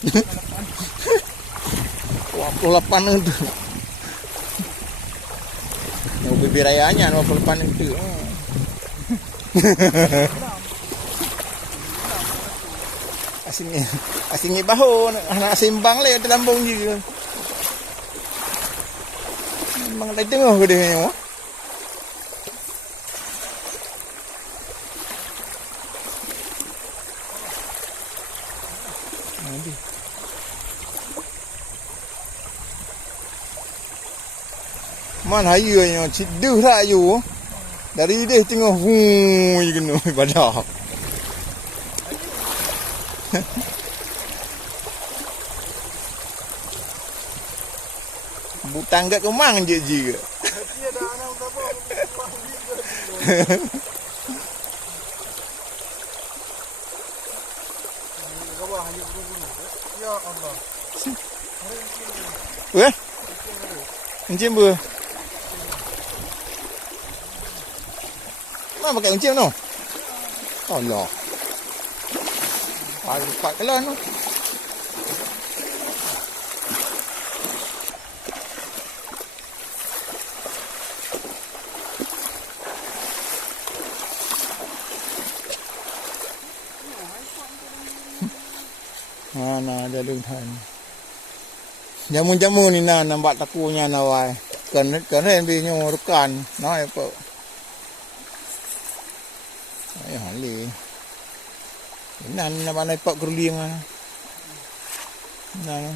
28 itu. Mau bibir ayahnya 28 itu. Asingnya bahu anak simbang le dalam bong je. Memang tak tengok ke dia ni. Mana ayunya ciduh tak ayu. Dari dia tengok je kena badak. Butang kat kemang je je. Ya Allah. Weh? Encim ber. Mana pakai encim tu? Allah. Pak kelon tu. Mana ada lunghan. Jamu-jamu ni nampak takunya nawai. Keren binyo rekan. Nah apa? Ay hali. Nan mana pak keruling ah. Nan.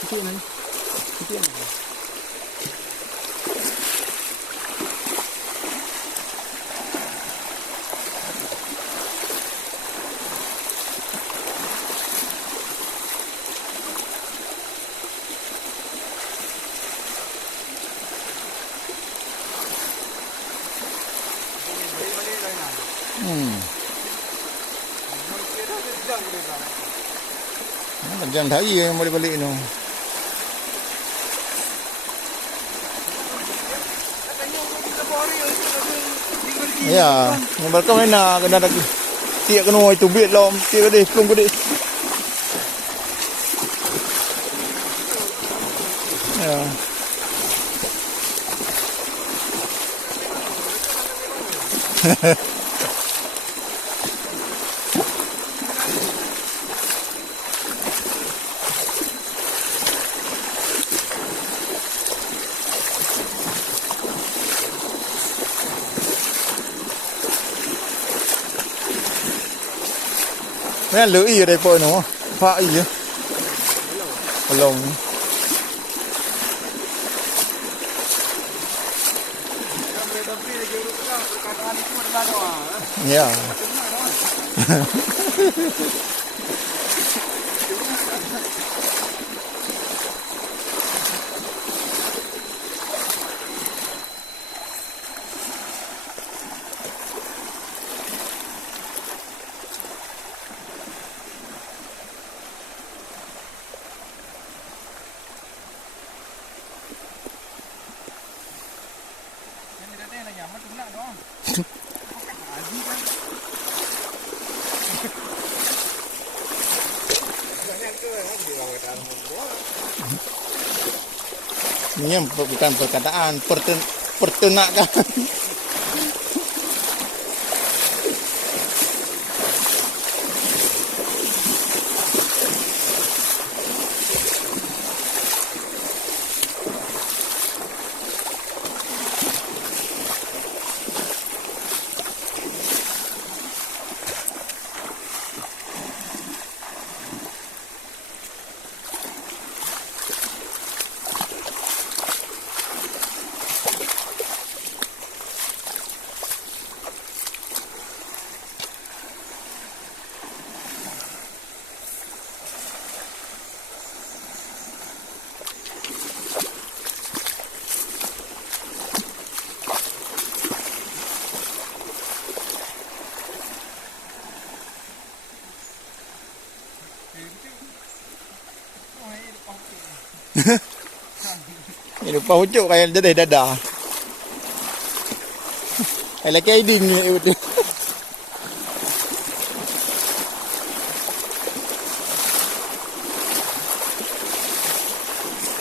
Kecil ni. Kecil ni. Jangan tadi yang balik-balik tu. Ya, nombor kau mana kena lagi. Tiak kena itu bit lom, tiak gede, pelung gede. Ya. Nè lưỡi gì ở đây bơi nó phải gì lồng yeah. Ini bukan perkataan, pertenakan. Ni lupa hucuk kayak jadi dadah. Kayak keding ni betul.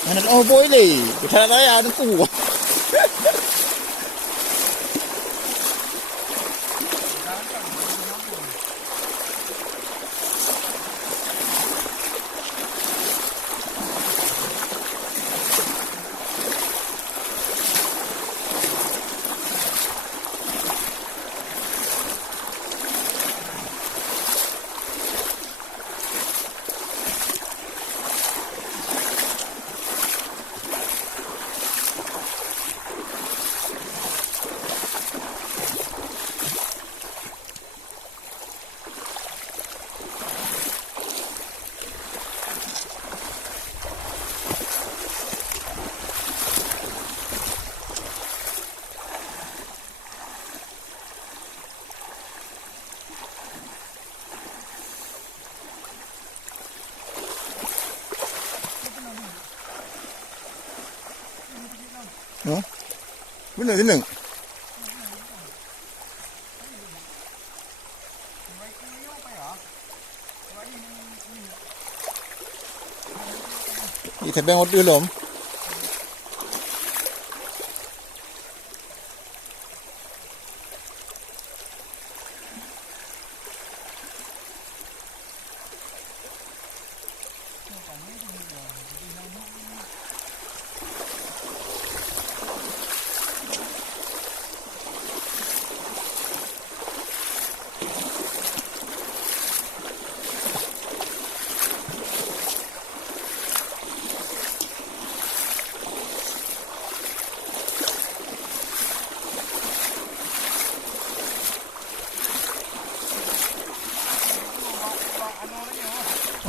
Mana oh boy le. Kita nak tanya ada tu. Benar senang. Kita bang order lom.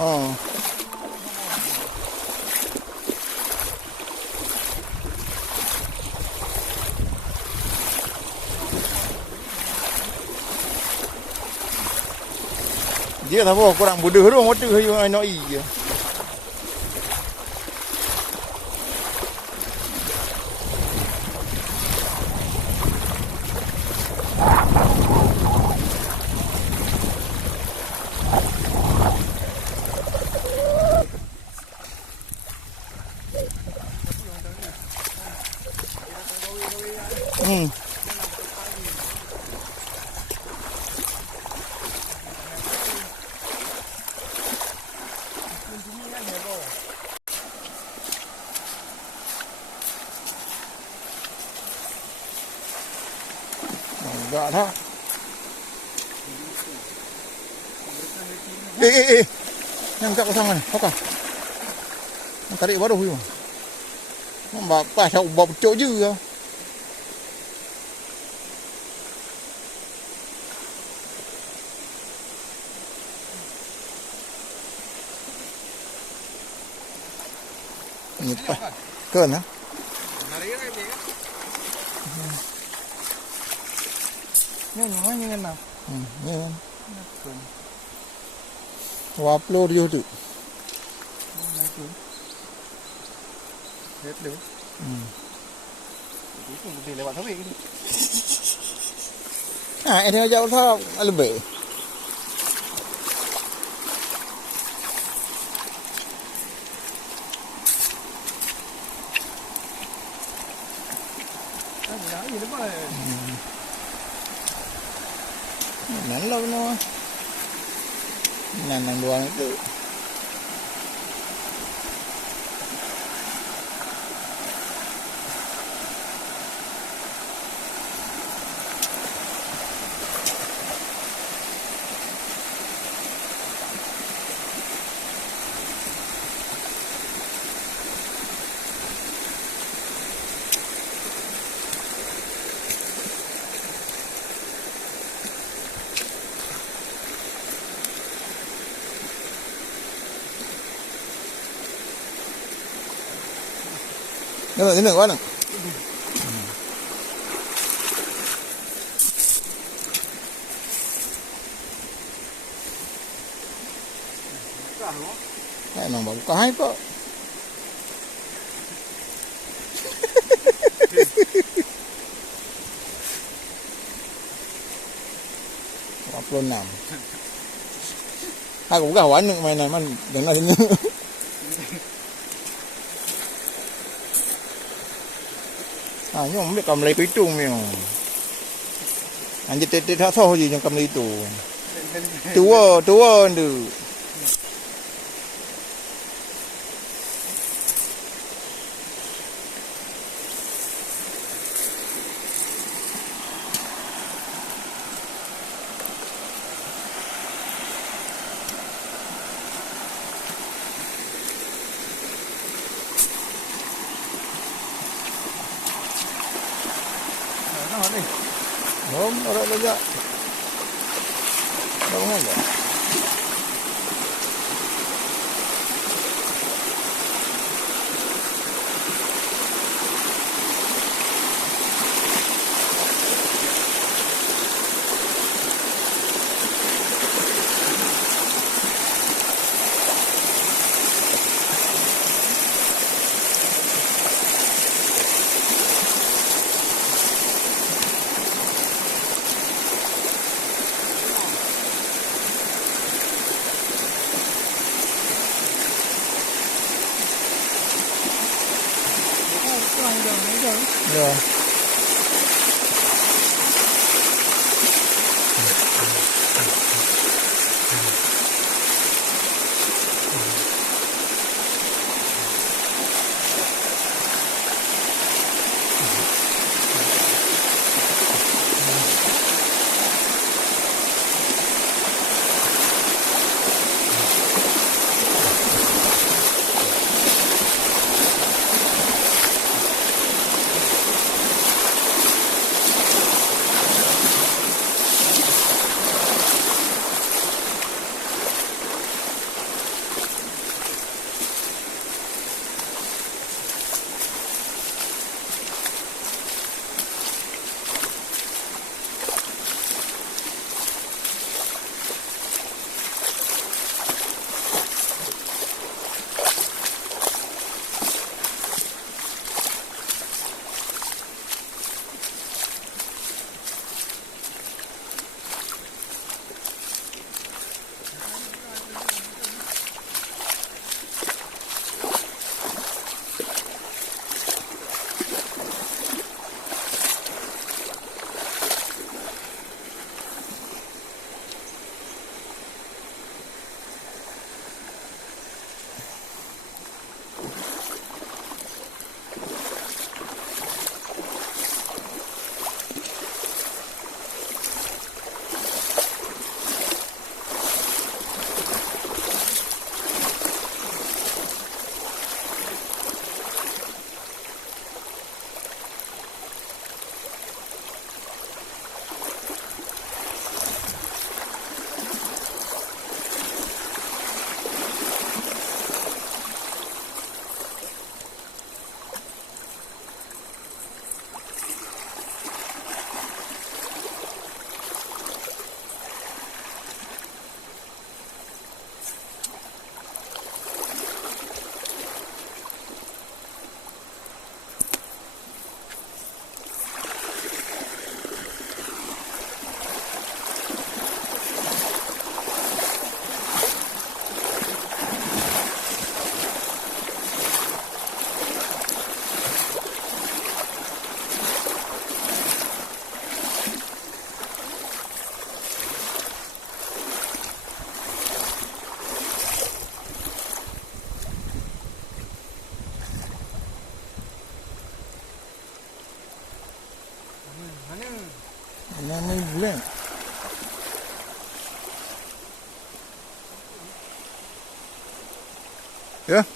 Oh. Dia tak apa kurang bodoh dong motor you nak je. Enggak dah. Yang kat pasang ni. Okey. Tarik baru you. Nampak pas aku bawa pucuk je ah. Ni pas. Kan ah. Narik kan dia. Ni kan. Ni kan. Upload you tu. Lihat dulu. Itu boleh lewat sampai ni. Ini jauh tak lebih. Nắng lâu nó. Nắng luang itu. Ini mana? Memang bagus hai pak. 56. Aku bukan warna mainan man dengan sini. Nyom ambil kam lai pitung ni. Anjir tetet tak sah je yang kam lai itu. Tua tu. Belum, ada lejak. Dah bangun tak? Ya. Mana bulan? Ya.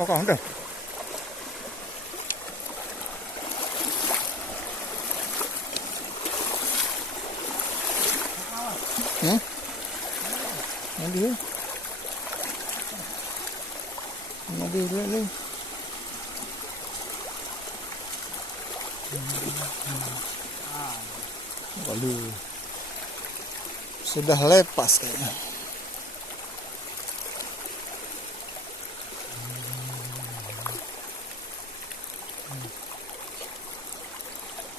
Kau dah. Nanti ya. Nanti dulu ni. Lalu sudah lepas kayaknya.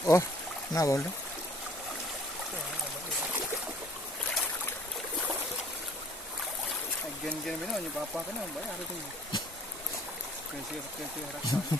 Oh, nak boleh. Gen-gen mana ni apa kena bayar tu. Kesi harapkan.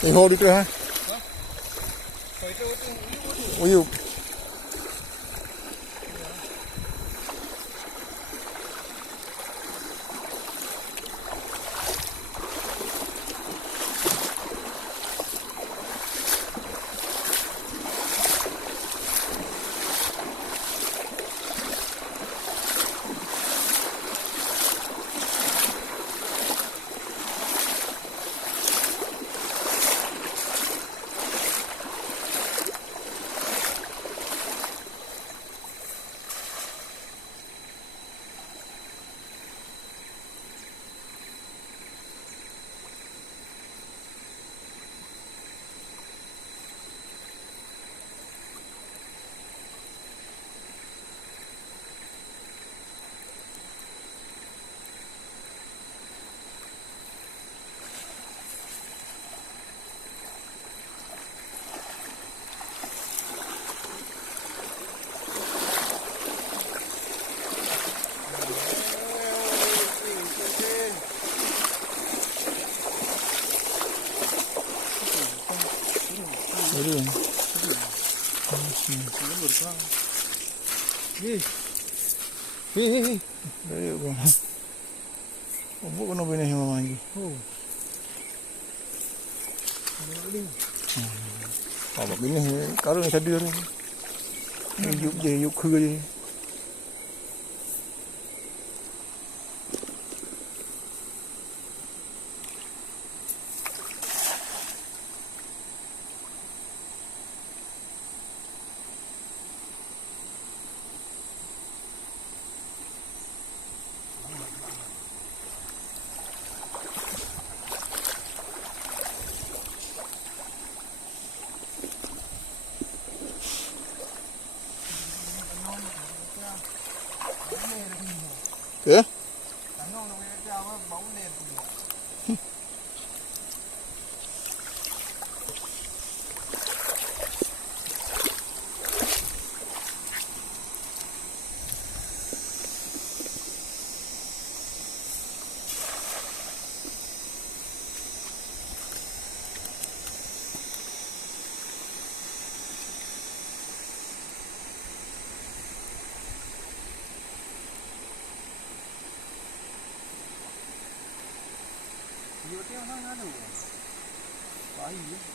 Iho dito ha. Uyup. Ini berkah. Hei. Dari bang. Obok kena bina hima lagi. Oh. Apa bina kalau ni sadir. Yuk khơi je. Kìa.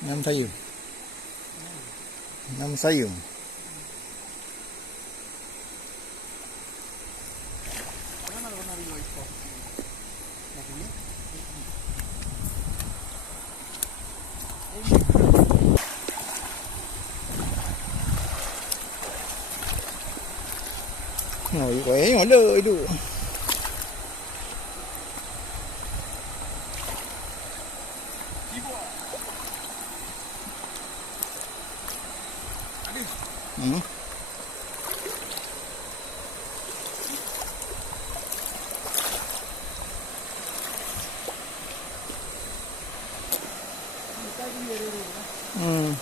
Enam sayur. 6 sayur. Ngồi quẻ mà đợi được. Ừ. Ừ.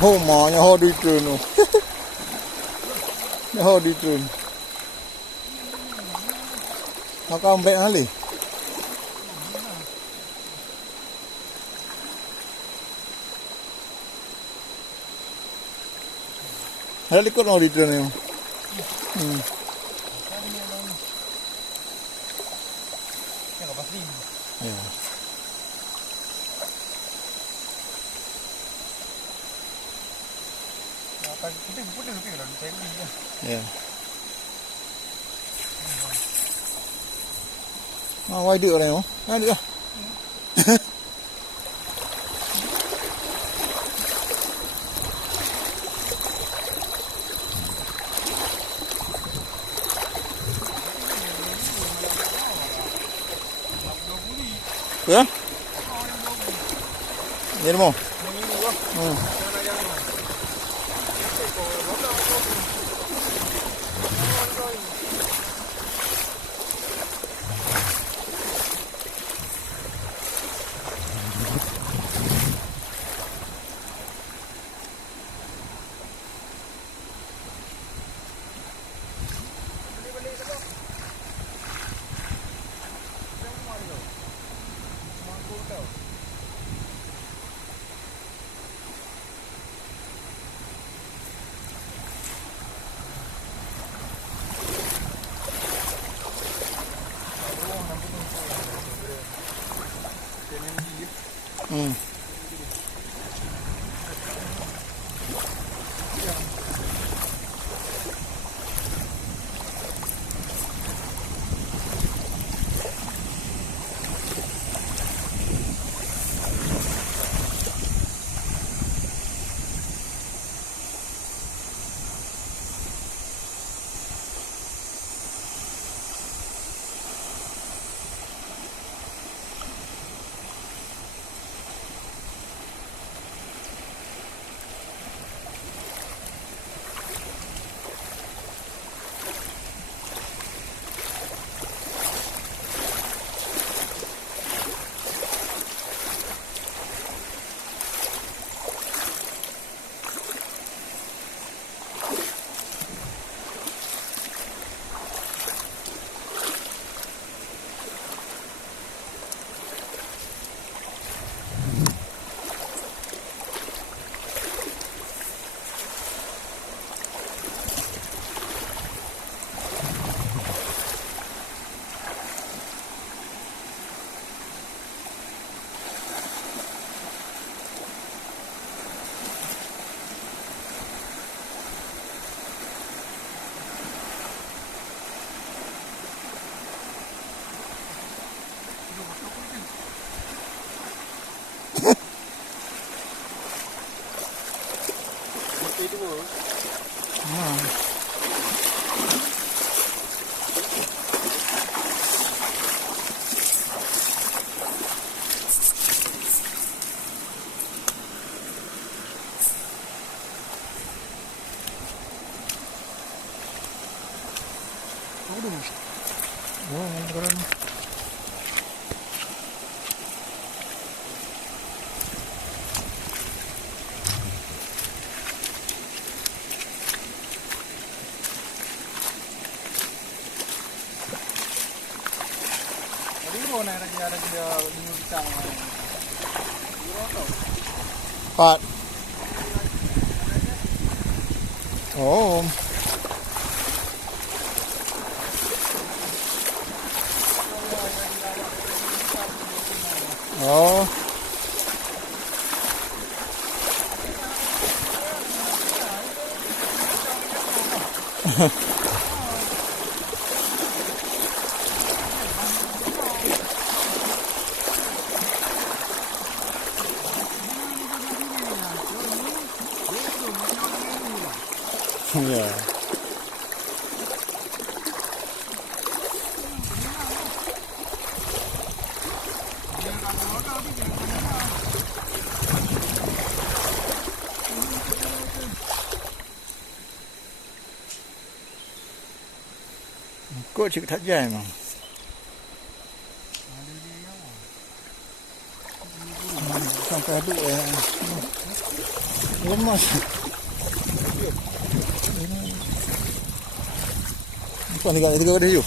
Hô mò nhà hô đi truyền luôn. Nhà hô đi truyền. Nó có ông bé hả lì? Ada ikut mau di train ni. Yang pasti. Ya. Apa kita pun lebih kalau train ni. Ya. Mau quay được này không? Quay được. Hả? Vậy đúng không? Ừ. Itu pun. Oh, keren. Ini mana ada dia bintang. Pak. Oh. Oh. Ya. Kok cik tak jai memang. Sampai aduk ya. Lemas. Apa ni kali 3 dah you?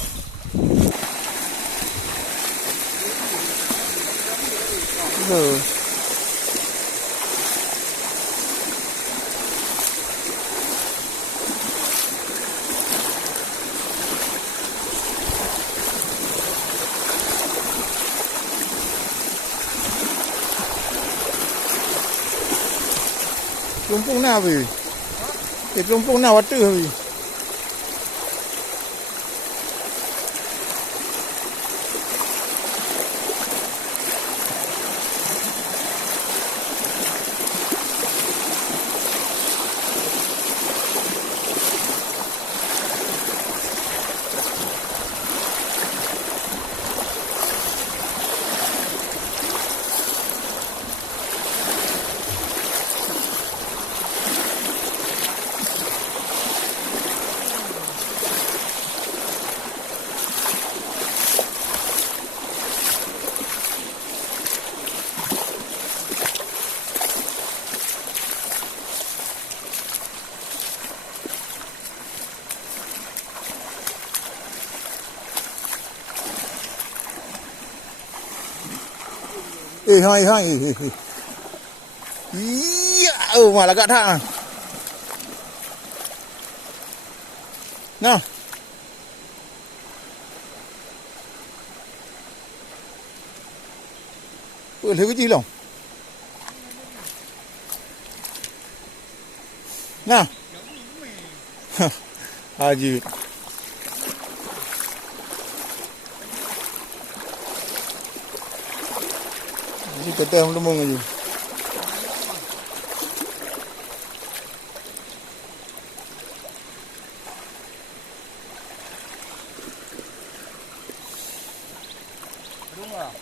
Pelumpung na apa? Pelumpung na water apa? Hai. Iya, oh malah agak tak. Nah. Boleh kecil lah. Nah. Haji. Ini kita lemung aja. Rumah.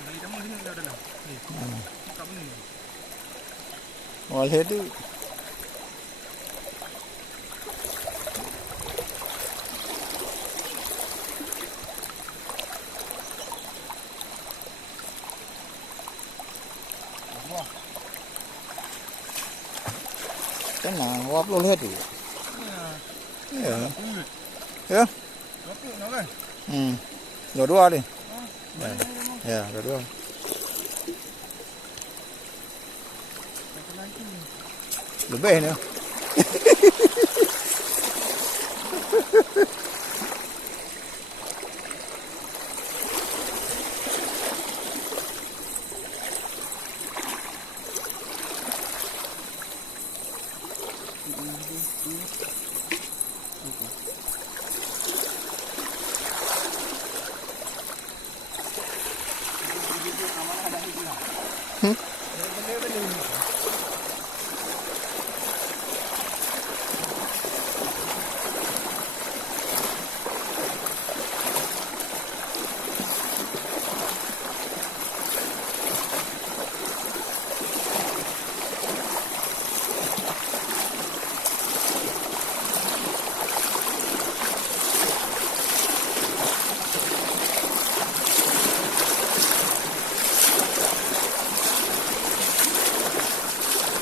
Dari kamu sini udah dah. Nih. Kamu ni. Oleh tu. Tenang, wap lo lihat tu. Ya. Ya. Betul nak kan? Dua-dua ni. Ya, dua-dua. Lebih ni.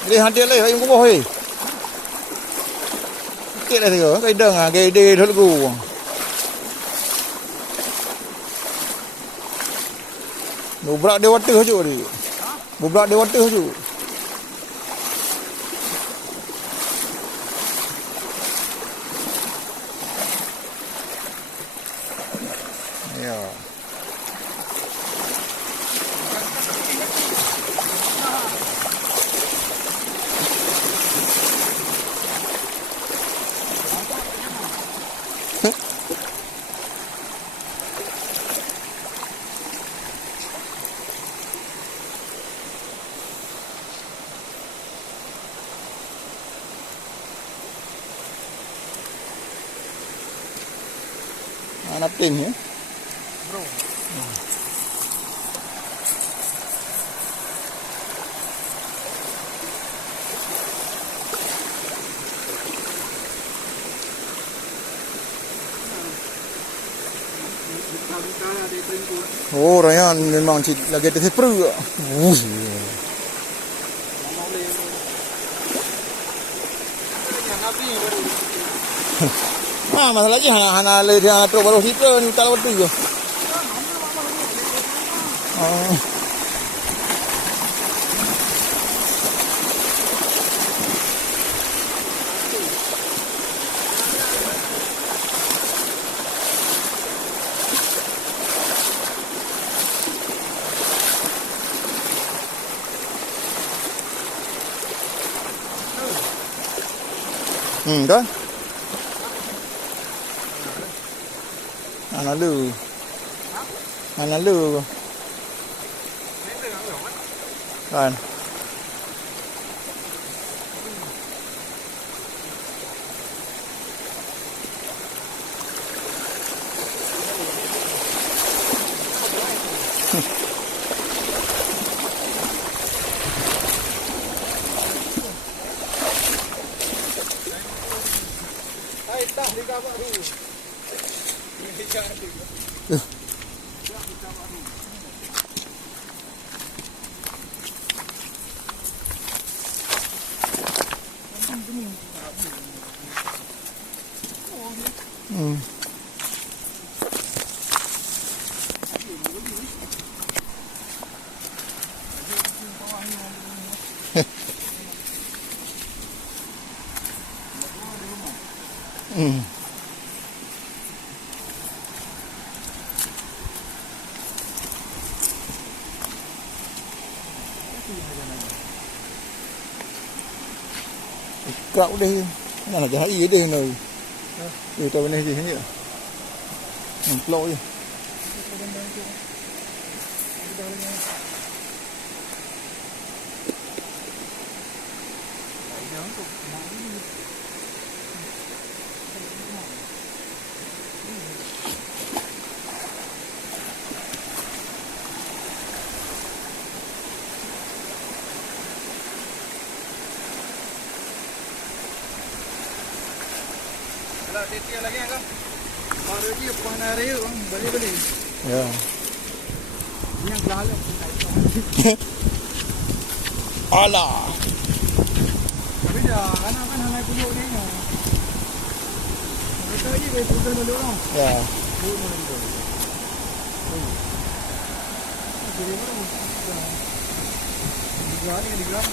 Đi hàn tiết lấy anh cũng bồi. Tiết này thì ở cái đường à cái đi thôi gù. Bubrak dia water hujur ni. Bubrak dia water hujur. Ya. Anak ting ya. Bro. Oh, Ryan memang lagi terseru. Masalahnya hana le dia pro baru situ ni tak waktu je. Dah. Ana lu. Kan. Hai dah di kamar dulu. kerap deh. Mana nak air deh noi. Dia tahu ni je ni. Plok je. Kalau dia lagi kan. Baru dia panah raya bang, balik-balik. Ya. Yang kelalap. Alah. Tapi dah anak-anak naik puluk ni. Mereka lagi boleh putus dulu orang. Ya. Boleh mana dulu. Jadi mana? Digerak.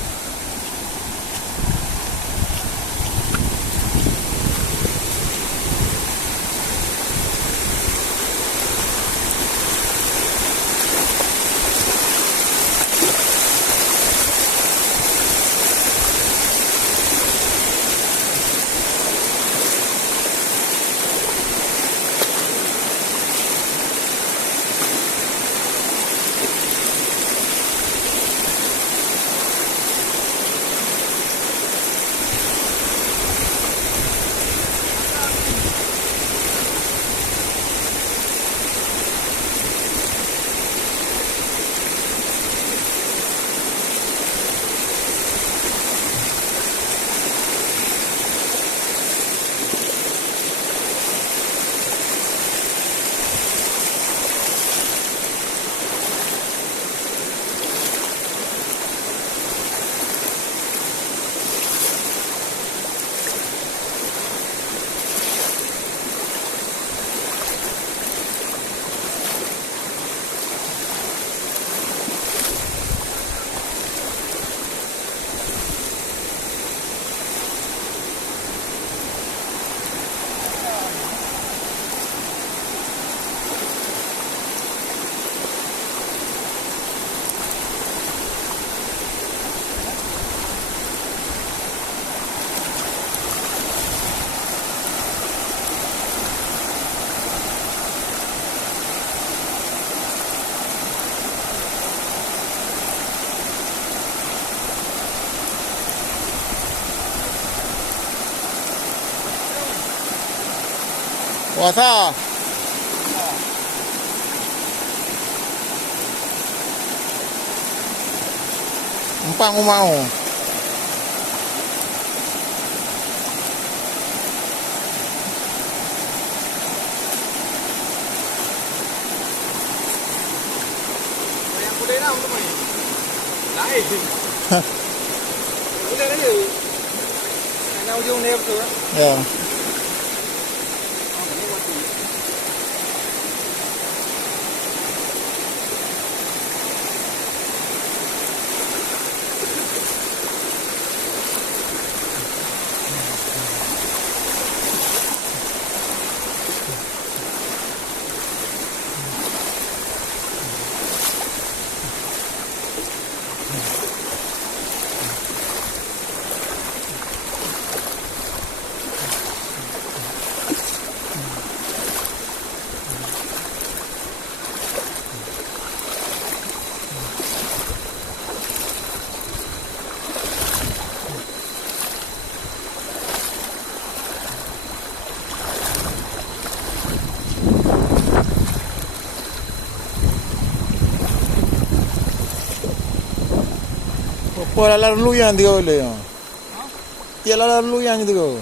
Puasa. Empang mau. Yang boleh lah untuk main. Lain. Boleh kan dia? Nak ujung dia betul kan? Ya. Apa lalu yang dia boleh? Dia lalu yang itu.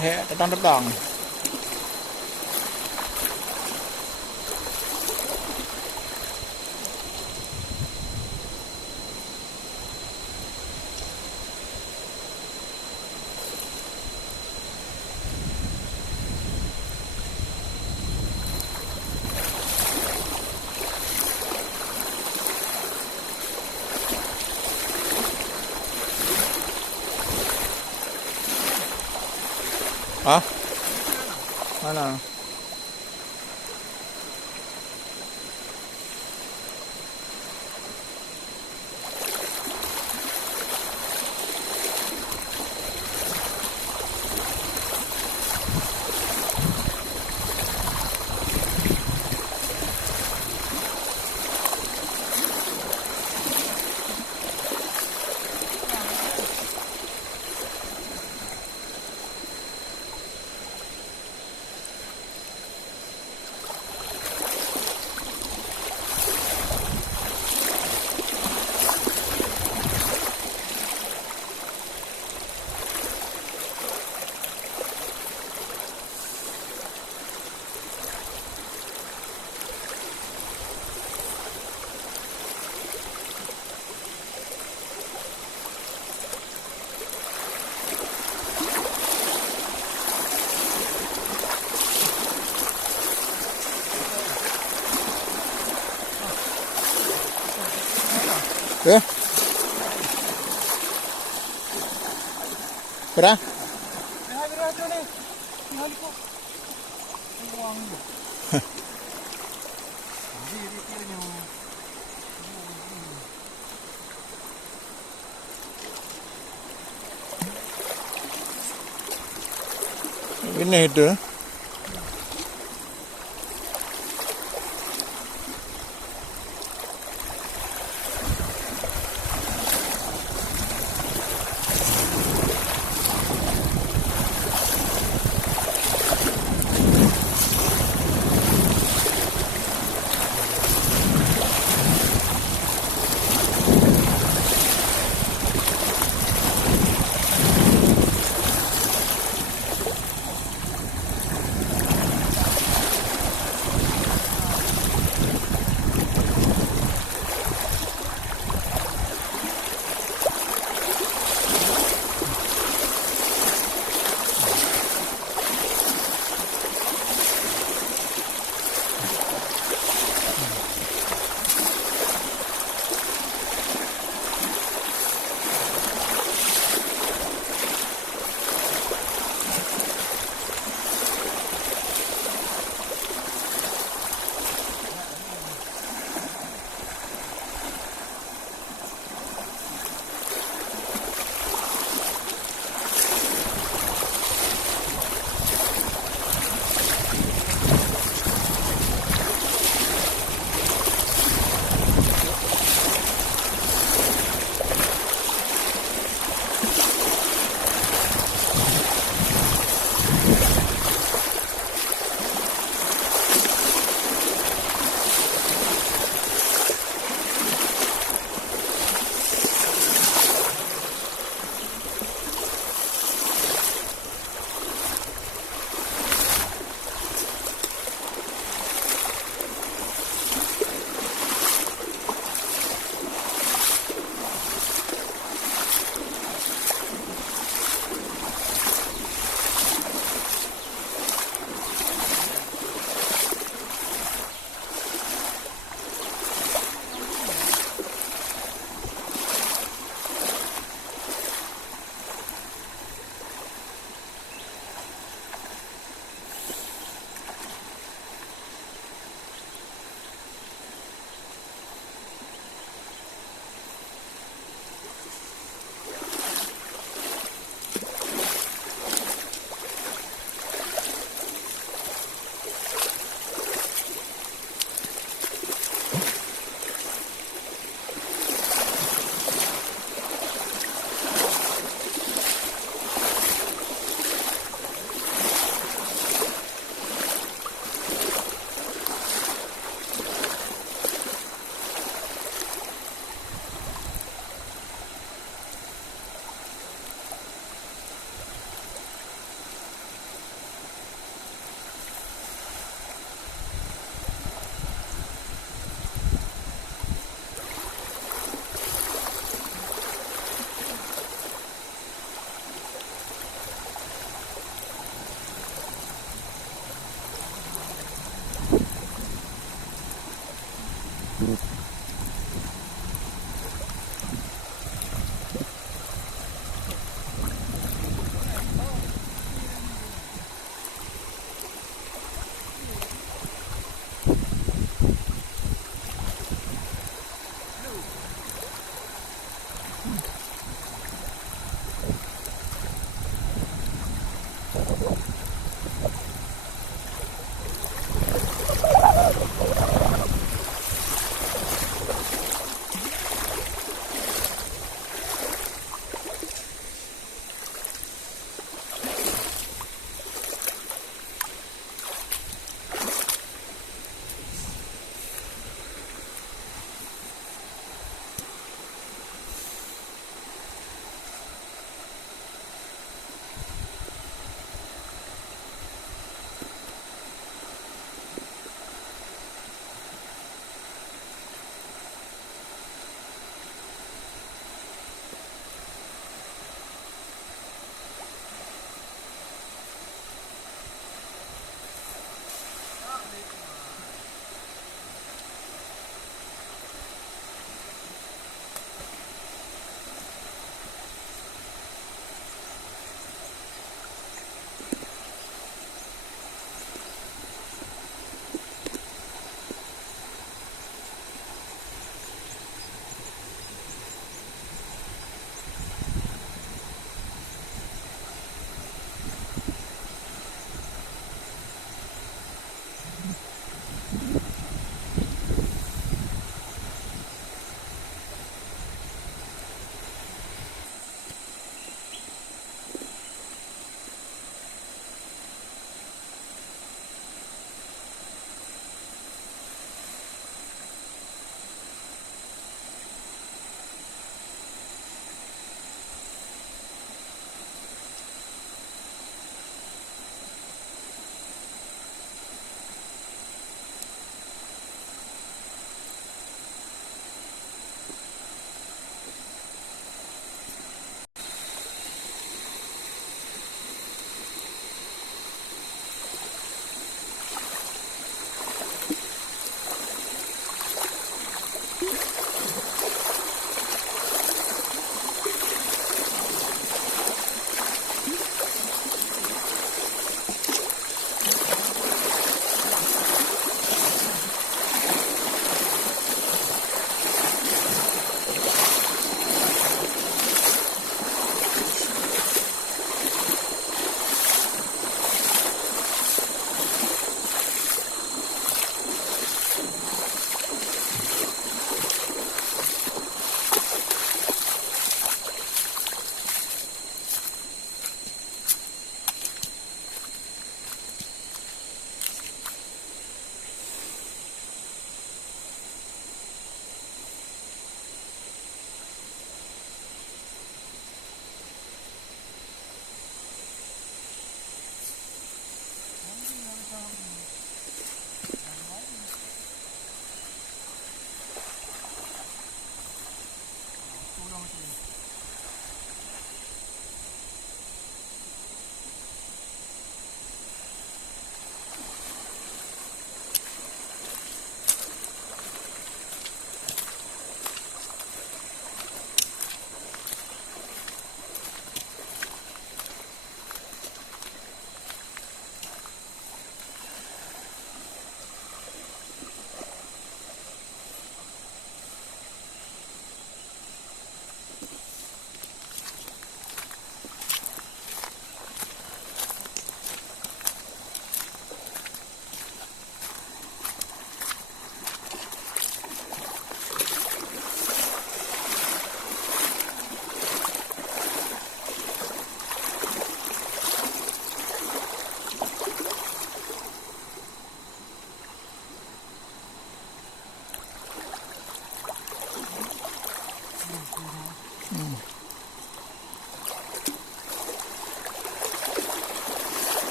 Hei, datang. Hah? Mana? Ya. Berah? Berah tu ni. Tinggal ikut. Buang. Diri kiranya. Ini itu.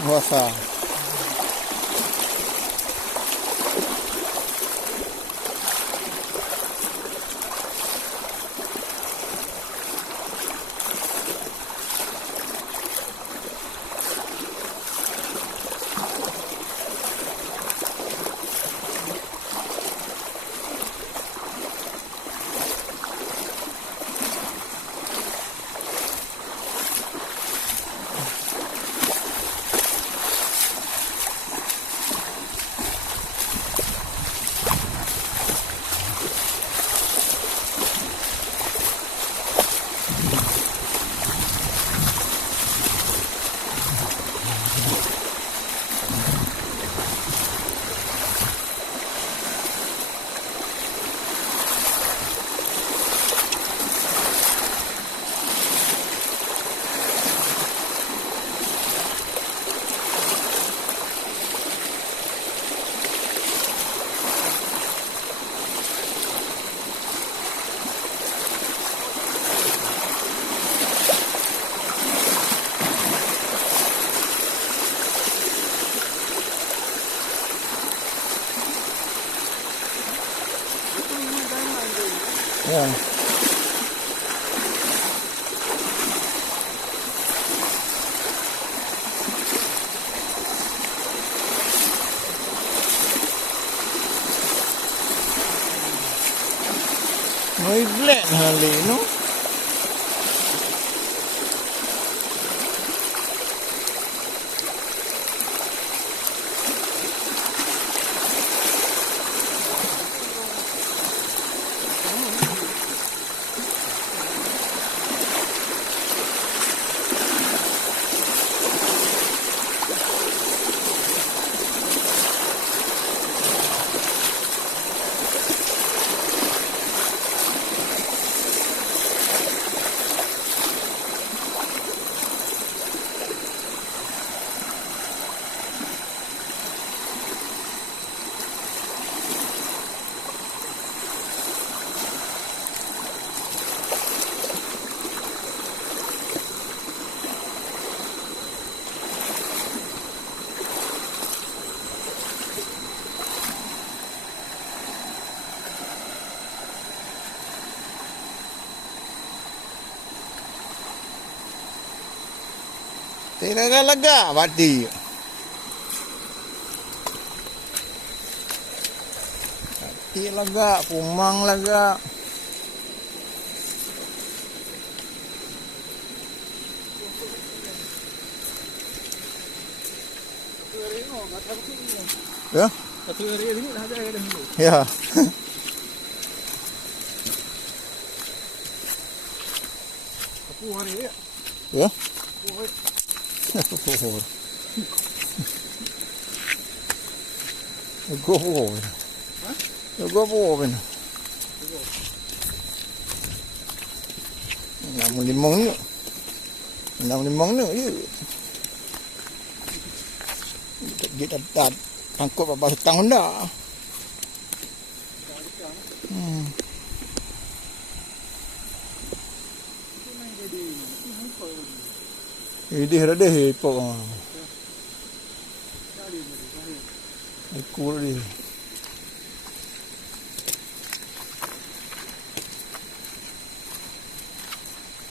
Puasa. Ya. Muy black hali no. Tidak lega bati. Bati lega, pumang lega. Ya? Satu hari ini dah ada dah dulu. Ya. Aku hari ini. Ya? Aku Go over. Go over. Namun limong ni. Namun limong ni. Kita tak tangkap apa setang dah. Ini ada hepok. Aku ni.